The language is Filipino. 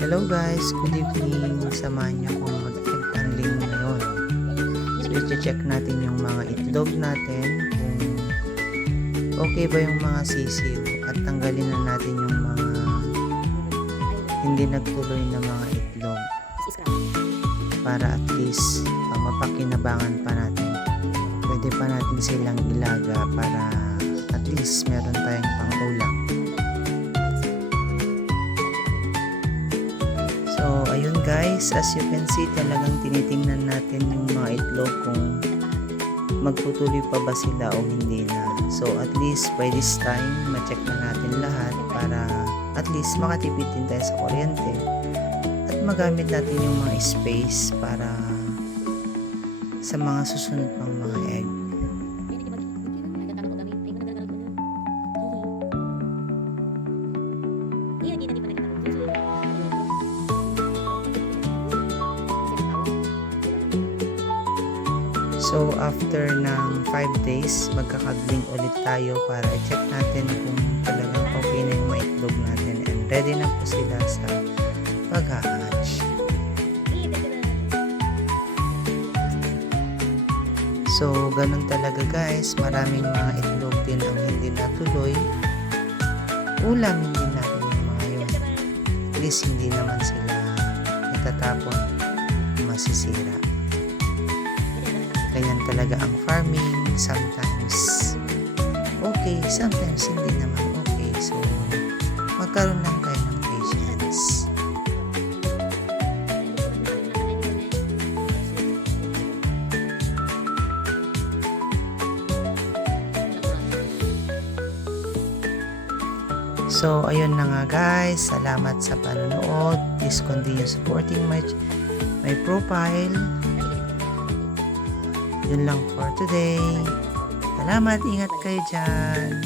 Hello guys, good evening. Samahan niyo akong mag-egg handling ngayon. So i-check natin yung mga itlog natin kung okay ba yung mga sisiw at tanggalin na natin yung mga hindi nagtuloy na mga itlog para at least mapakinabangan pa natin. Pwede pa natin silang ilaga para at least meron tayong pang-ulam. So, ayun guys, as you can see, talagang tinitingnan natin yung mga itlog kung magtutuloy pa ba sila o hindi na. So, at least by this time, ma-check na natin lahat para at least makatipid din tayo sa kuryente at magamit natin yung mga space para sa mga susunod pang mga egg. So, after ng 5 days, magkakagling ulit tayo para i-check natin kung talagang okay na yung mga itlog natin and ready na po sila sa pag-hatch. So, ganun talaga guys. Maraming mga itlog din ang hindi natuloy. Ulamin din natin yung mga yun. At least hindi naman sila itatapon, masisira. Ganyan talaga ang farming. Sometimes okay, sometimes hindi naman okay. So, magkaroon lang tayo ng patience. So, ayun na nga guys. Salamat sa panonood. Please continue supporting my profile. Yun lang for today. Salamat. Ingat kayo dyan.